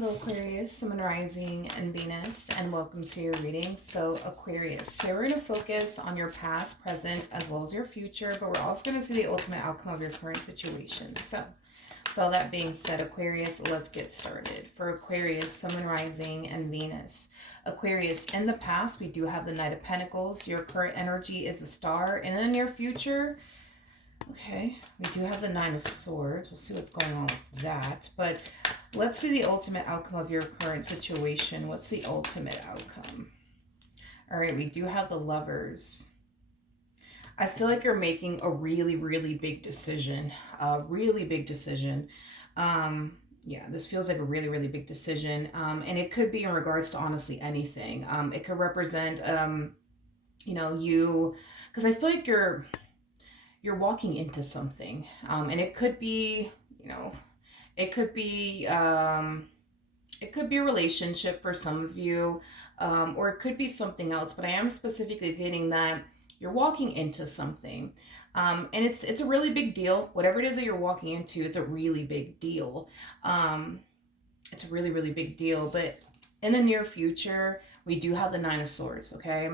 Hello Aquarius, Sun, Rising, and Venus, and welcome to your reading. So Aquarius, so we're going to focus on your past, present, as well as your future, but we're also going to see the ultimate outcome of your current situation. So with all that being said, Aquarius, let's get started. For Aquarius, Sun, Rising, and Venus. Aquarius, in the past, we do have the Knight of Pentacles. Your current energy is a star. In the near future, okay, we do have the Nine of Swords. We'll see what's going on with that. But let's see the ultimate outcome of your current situation. What's the ultimate outcome? All right, we do have the Lovers. I feel like you're making a really, really big decision. A really big decision. Yeah, this feels like a really, really big decision. And it could be in regards to honestly anything. It could represent, you, because I feel like you're walking into something, and it could be, it could be it could be a relationship for some of you, or it could be something else, but I am specifically getting that you're walking into something, and it's a really big deal. Whatever it is that you're walking into, it's a really big deal. It's a really, really big deal. But in the near future, we do have the Nine of Swords, okay?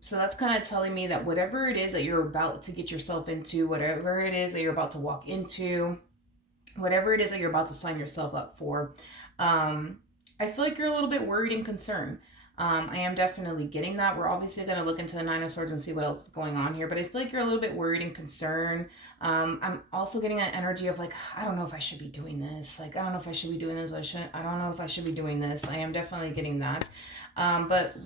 So that's kind of telling me that whatever it is that you're about to get yourself into, whatever it is that you're about to walk into, whatever it is that you're about to sign yourself up for, I feel like you're a little bit worried and concerned. I am definitely getting that. We're obviously going to look into the Nine of Swords and see what else is going on here, but I feel like you're a little bit worried and concerned. I'm also getting an energy of like, I don't know if I should be doing this. Like, I don't know if I should be doing this. I don't know if I should be doing this. I am definitely getting that. But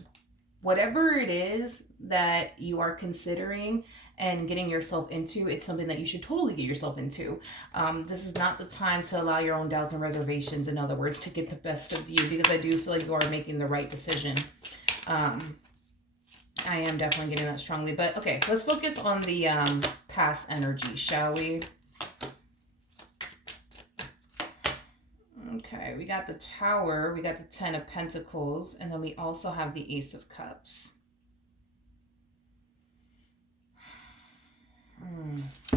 whatever it is that you are considering and getting yourself into, it's something that you should totally get yourself into. This is not the time to allow your own doubts and reservations, in other words, to get the best of you, because I do feel like you are making the right decision. I am definitely getting that strongly. But okay, let's focus on the past energy, shall we? Okay, we got the Tower, we got the Ten of Pentacles, and then we also have the Ace of Cups.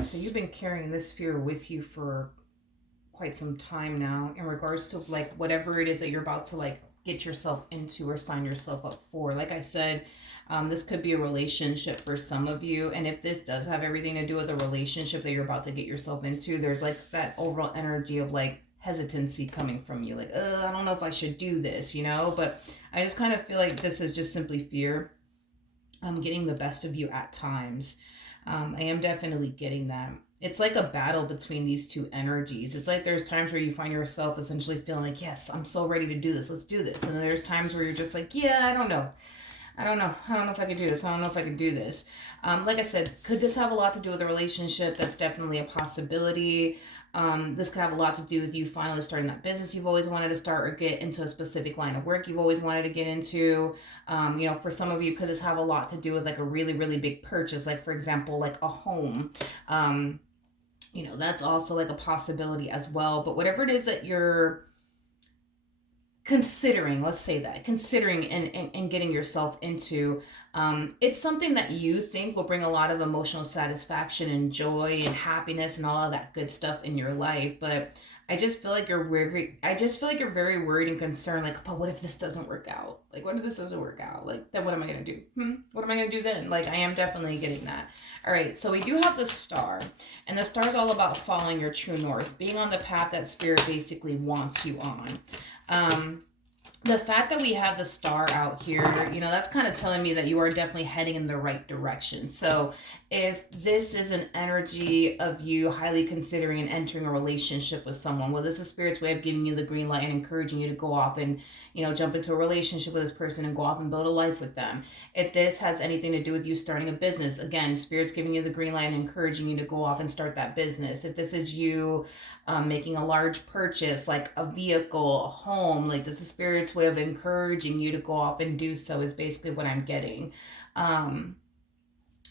So you've been carrying this fear with you for quite some time now in regards to like whatever it is that you're about to like get yourself into or sign yourself up for. Like I said, this could be a relationship for some of you. And if this does have everything to do with a relationship that you're about to get yourself into, there's like that overall energy of like hesitancy coming from you. Like, I don't know if I should do this, but I just kind of feel like this is just simply fear getting the best of you at times. I am definitely getting that. It's like a battle between these two energies. It's like there's times where you find yourself essentially feeling like, yes, I'm so ready to do this. Let's do this. And then there's times where you're just like, yeah, I don't know. I don't know if I could do this. I don't know if I could do this. Like I said, could this have a lot to do with a relationship? That's definitely a possibility. This could have a lot to do with you finally starting that business you've always wanted to start, or get into a specific line of work you've always wanted to get into. For some of you, could this have a lot to do with like a really, really big purchase? Like, for example, like a home. That's also like a possibility as well. But whatever it is that you're considering, let's say that, considering and getting yourself into, it's something that you think will bring a lot of emotional satisfaction and joy and happiness and all of that good stuff in your life. But I just feel like you're very worried and concerned, like, but what if this doesn't work out? Like, what if this doesn't work out? Like, then what am I going to do? What am I going to do then? Like, I am definitely getting that. All right, so we do have the Star, and the Star is all about following your true north, being on the path that Spirit basically wants you on. The fact that we have the Star out here, that's kind of telling me that you are definitely heading in the right direction. So if this is an energy of you highly considering and entering a relationship with someone, well, this is Spirit's way of giving you the green light and encouraging you to go off and, jump into a relationship with this person and go off and build a life with them. If this has anything to do with you starting a business, again, Spirit's giving you the green light and encouraging you to go off and start that business. If this is you making a large purchase, like a vehicle, a home, like this is Spirit's way of encouraging you to go off and do so, is basically what I'm getting.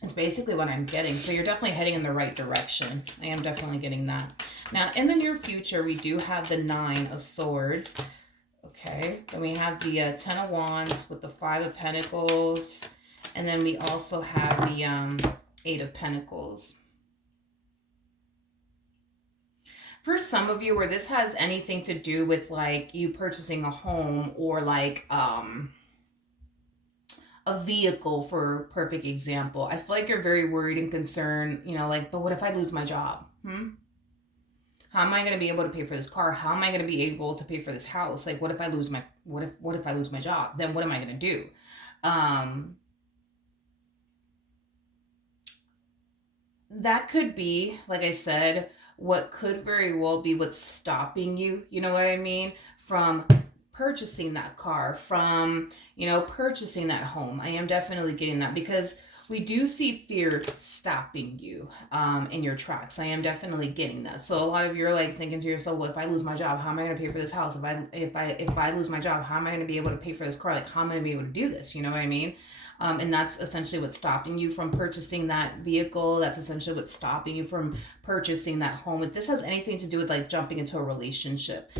It's basically what I'm getting. So you're definitely heading in the right direction. I am definitely getting that. Now, in the near future, we do have the Nine of Swords. Okay. Then we have the Ten of Wands with the Five of Pentacles. And then we also have the Eight of Pentacles. For some of you, where this has anything to do with like you purchasing a home or like a vehicle, for perfect example, I feel like you're very worried and concerned, like, but what if I lose my job? How am I going to be able to pay for this car? How am I going to be able to pay for this house? Like, what if I lose my job? Then what am I going to do? Um, that could be, like I said, what could very well be what's stopping you. You know what I mean? From purchasing that car, from, purchasing that home. I am definitely getting that because we do see fear stopping you in your tracks. I am definitely getting that. So a lot of you are like thinking to yourself, well, if I lose my job, how am I going to pay for this house? If I lose my job, how am I going to be able to pay for this car? Like, how am I going to be able to do this? You know what I mean? And that's essentially what's stopping you from purchasing that vehicle. That's essentially what's stopping you from purchasing that home. If this has anything to do with like jumping into a relationship,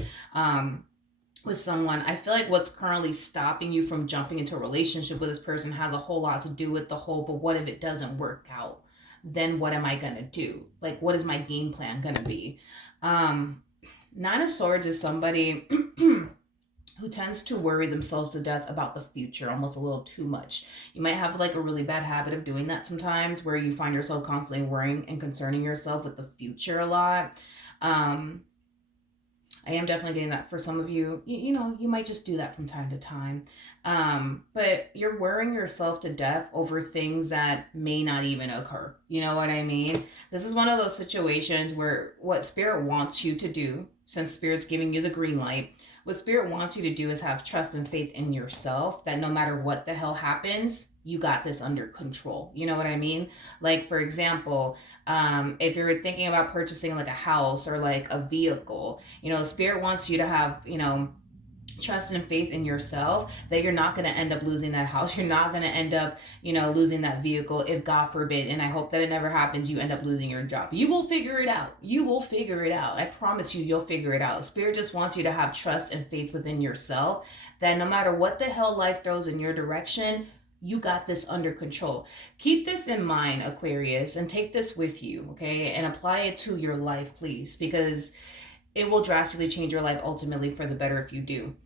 with someone, I feel like what's currently stopping you from jumping into a relationship with this person has a whole lot to do with the whole, but what if it doesn't work out? Then what am I going to do? Like, what is my game plan going to be? Nine of Swords is somebody who tends to worry themselves to death about the future almost a little too much. You might have like a really bad habit of doing that sometimes, where you find yourself constantly worrying and concerning yourself with the future a lot. I am definitely getting that for some of you. You might just do that from time to time. But you're worrying yourself to death over things that may not even occur. You know what I mean? This is one of those situations where what Spirit wants you to do, since Spirit's giving you the green light, what Spirit wants you to do is have trust and faith in yourself that no matter what the hell happens, you got this under control. You know what I mean? Like, for example, if you're thinking about purchasing like a house or like a vehicle, Spirit wants you to have, trust and faith in yourself that you're not going to end up losing that house. You're not going to end up, losing that vehicle if God forbid, and I hope that it never happens, you end up losing your job. You will figure it out. You will figure it out. I promise you, you'll figure it out. Spirit just wants you to have trust and faith within yourself that no matter what the hell life throws in your direction, you got this under control. Keep this in mind, Aquarius, and take this with you, okay? And apply it to your life, please, because it will drastically change your life ultimately for the better if you do.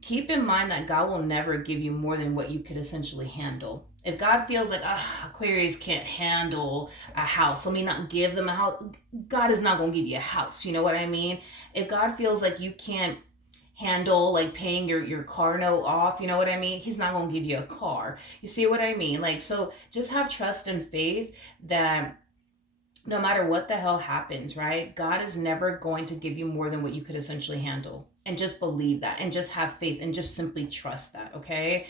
Keep in mind that God will never give you more than what you could essentially handle. If God feels like, Aquarius can't handle a house, let me not give them a house, God is not going to give you a house. You know what I mean? If God feels like you can't handle like paying your car note off, you know what I mean, he's not going to give you a car. You see what I mean? Like, so just have trust and faith that no matter what the hell happens, right, God is never going to give you more than what you could essentially handle. And just believe that, and just have faith, and just simply trust that, okay?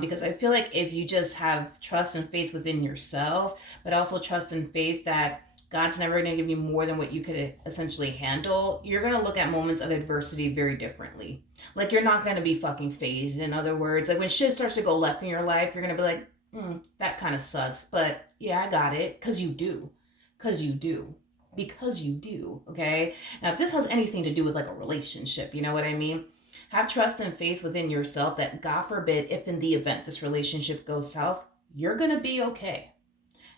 Because I feel like if you just have trust and faith within yourself, but also trust and faith that God's never going to give you more than what you could essentially handle, you're going to look at moments of adversity very differently. Like, you're not going to be fucking phased. In other words, like when shit starts to go left in your life, you're going to be like, that kind of sucks. But yeah, I got it. Because you do. Because you do. Because you do. Okay? Now, if this has anything to do with like a relationship, you know what I mean? Have trust and faith within yourself that God forbid, if in the event this relationship goes south, you're going to be okay.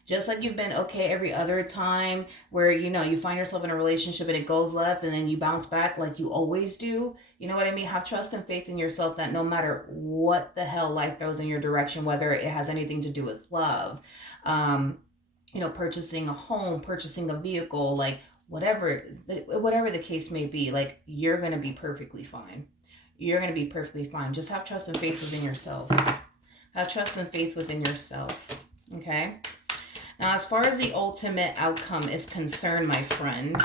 Just like you've been okay every other time where, you find yourself in a relationship and it goes left and then you bounce back like you always do. You know what I mean? Have trust and faith in yourself that no matter what the hell life throws in your direction, whether it has anything to do with love, purchasing a home, purchasing a vehicle, like whatever the case may be, like you're going to be perfectly fine. You're going to be perfectly fine. Just have trust and faith within yourself. Have trust and faith within yourself. Okay? Now, as far as the ultimate outcome is concerned, my friend,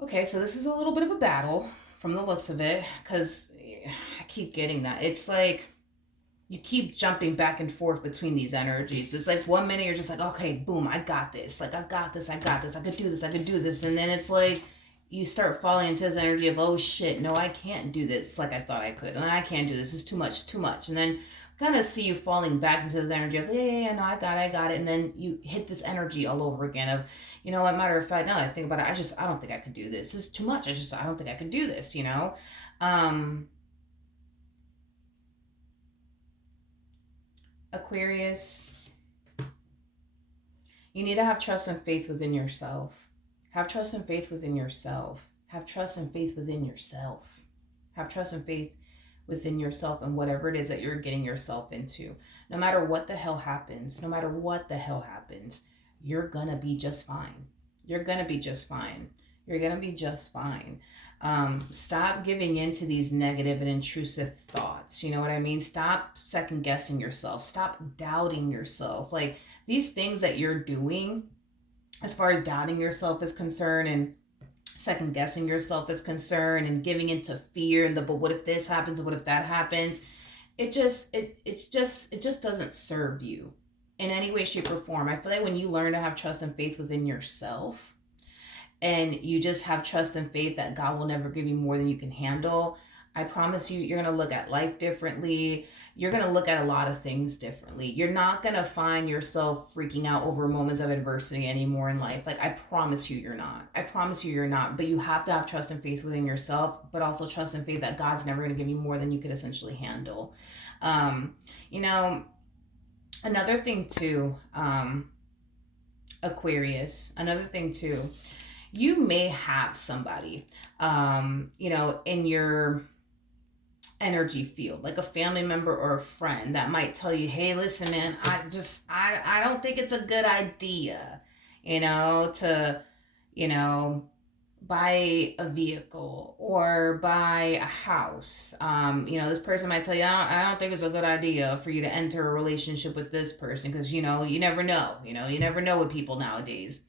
okay, so this is a little bit of a battle from the looks of it, because I keep getting that. It's like you keep jumping back and forth between these energies. It's like 1 minute you're just like, okay, boom, I got this. Like, I got this. I could do this. And then it's like you start falling into this energy of, oh shit, no, I can't do this like I thought I could. And I can't do this. It's too much. And then kind of see you falling back into this energy of, yeah, no, I got it. And then you hit this energy all over again of, matter of fact, now that I think about it, I don't think I could do this. It's too much. I don't think I could do this, Aquarius, you need to have trust and faith within yourself. Have trust and faith within yourself. Have trust and faith within yourself. Have trust and faith within yourself and whatever it is that you're getting yourself into. No matter what the hell happens, no matter what the hell happens, you're gonna be just fine. You're gonna be just fine. You're gonna be just fine. Stop giving in to these negative and intrusive thoughts. You know what I mean? Stop second guessing yourself. Stop doubting yourself. Like these things that you're doing, as far as doubting yourself is concerned and second guessing yourself is concerned and giving into fear and the but what if this happens, what if that happens, it just doesn't serve you in any way, shape, or form. I feel like when you learn to have trust and faith within yourself, and you just have trust and faith that God will never give you more than you can handle, I promise you, you're going to look at life differently. You're going to look at a lot of things differently. You're not going to find yourself freaking out over moments of adversity anymore in life. Like, I promise you, you're not. I promise you, you're not. But you have to have trust and faith within yourself, but also trust and faith that God's never going to give you more than you could essentially handle. You know, another thing too, Aquarius, another thing too, you may have somebody, in your energy field, like a family member or a friend that might tell you, hey, listen, man, I don't think it's a good idea, to, buy a vehicle or buy a house. This person might tell you, I don't think it's a good idea for you to enter a relationship with this person because, you never know, you never know with people nowadays.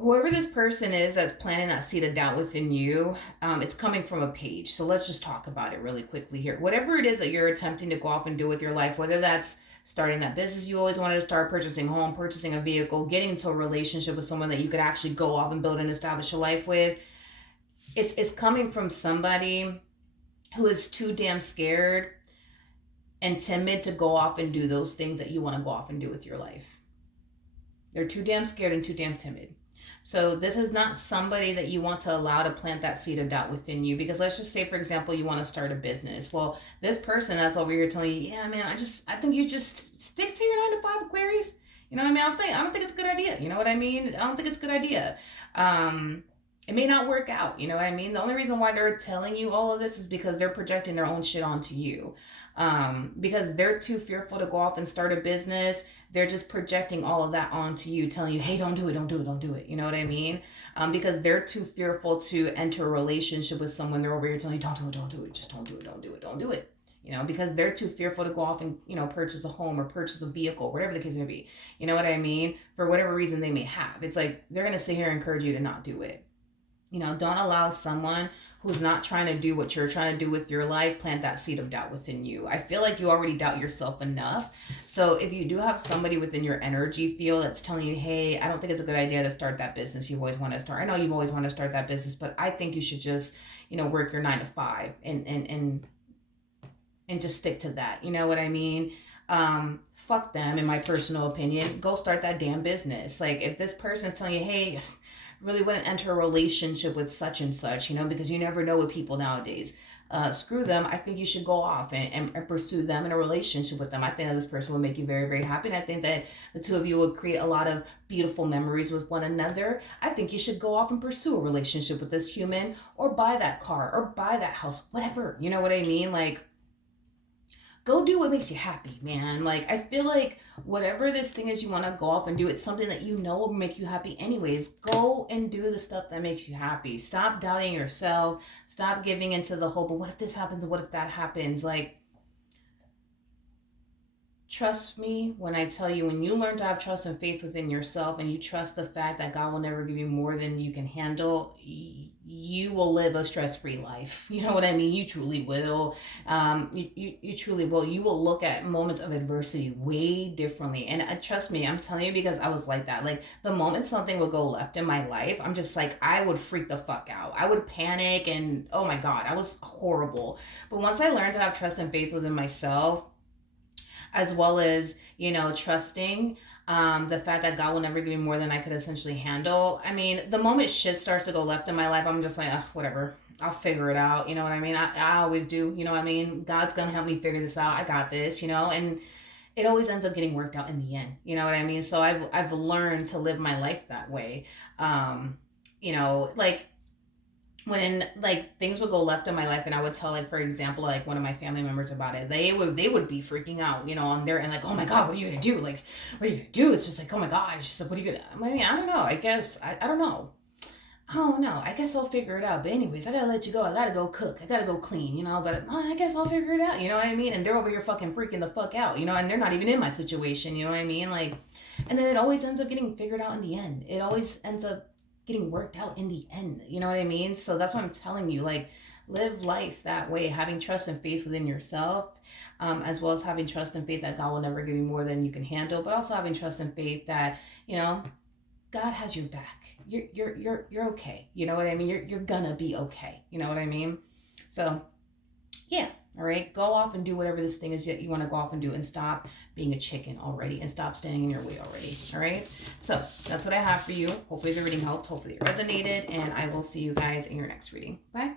Whoever this person is that's planting that seed of doubt within you, it's coming from a page. So let's just talk about it really quickly here. Whatever it is that you're attempting to go off and do with your life, whether that's starting that business you always wanted to start, purchasing a home, purchasing a vehicle, getting into a relationship with someone that you could actually go off and build and establish a life with, it's coming from somebody who is too damn scared and timid to go off and do those things that you want to go off and do with your life. They're too damn scared and too damn timid. So this is not somebody that you want to allow to plant that seed of doubt within you, because let's just say, for example, you want to start a business. Well, this person that's over here telling you, yeah, man, I think you just stick to your 9 to 5, Aquarius. You know what I mean? I don't think it's a good idea. You know what I mean? I don't think it's a good idea. It may not work out. You know what I mean? The only reason why they're telling you all of this is because they're projecting their own shit onto you. Because they're too fearful to go off and start a business. They're just projecting all of that onto you, telling you, hey, don't do it, don't do it, don't do it. You know what I mean? Because they're too fearful to enter a relationship with someone. They're over here telling you, don't do it, don't do it, just don't do it, don't do it, don't do it. Because they're too fearful to go off and, purchase a home or purchase a vehicle, whatever the case may be. You know what I mean? For whatever reason they may have. It's like, they're going to sit here and encourage you to not do it. Don't allow someone who's not trying to do what you're trying to do with your life plant that seed of doubt within you. I feel like you already doubt yourself enough. So if you do have somebody within your energy field that's telling you, hey, I don't think it's a good idea to start that business you've always wanted to start. I know you've always wanted to start that business, but I think you should just, work your 9 to 5 and just stick to that. You know what I mean? Fuck them, in my personal opinion. Go start that damn business. Like, if this person is telling you, hey, really wouldn't enter a relationship with such and such, because you never know with people nowadays. Screw them. I think you should go off and pursue them in a relationship with them. I think that this person will make you very, very happy. And I think that the two of you will create a lot of beautiful memories with one another. I think you should go off and pursue a relationship with this human, or buy that car or buy that house, whatever. You know what I mean? Like, go do what makes you happy, man. Like, I feel like whatever this thing is you want to go off and do, it's something that will make you happy anyways. Go and do the stuff that makes you happy. Stop doubting yourself. Stop giving into the whole, but what if this happens? What if that happens? Like, trust me when I tell you, when you learn to have trust and faith within yourself, and you trust the fact that God will never give you more than you can handle, you will live a stress-free life. You know what I mean? You truly will. You truly will. You will look at moments of adversity way differently. And trust me, I'm telling you, because I was like that. Like, the moment something would go left in my life, I'm just like, I would freak the fuck out. I would panic, and oh my God, I was horrible. But once I learned to have trust and faith within myself, as well as, trusting the fact that God will never give me more than I could essentially handle. I mean, the moment shit starts to go left in my life, I'm just like, whatever, I'll figure it out. You know what I mean? I always do. You know what I mean? God's going to help me figure this out. I got this, and it always ends up getting worked out in the end. You know what I mean? So I've learned to live my life that way. You know, like when like things would go left in my life and I would tell, like, for example, like one of my family members about it, they would be freaking out, you know, on their end, like, oh my god, what are you gonna do? Like, what are you gonna do? It's just like, oh my god. It's just like, what are you gonna, I mean, I don't know. I guess I don't know. I don't know. I guess I'll figure it out. But anyways, I gotta let you go. I gotta go cook. I gotta go clean, you know. But I guess I'll figure it out. You know what I mean? And they're over here fucking freaking the fuck out, you know. And they're not even in my situation. You know what I mean? Like, and then it always ends up getting figured out in the end. It always ends up getting worked out in the end. You know what I mean? So that's what I'm telling you. Like, live life that way, having trust and faith within yourself, as well as having trust and faith that God will never give you more than you can handle. But also having trust and faith that, you know, God has your back. You're okay. You know what I mean? You're gonna be okay. You know what I mean? So yeah. All right. Go off and do whatever this thing is that you want to go off and do, and stop being a chicken already, and stop standing in your way already. All right. So that's what I have for you. Hopefully the reading helped. Hopefully it resonated, and I will see you guys in your next reading. Bye.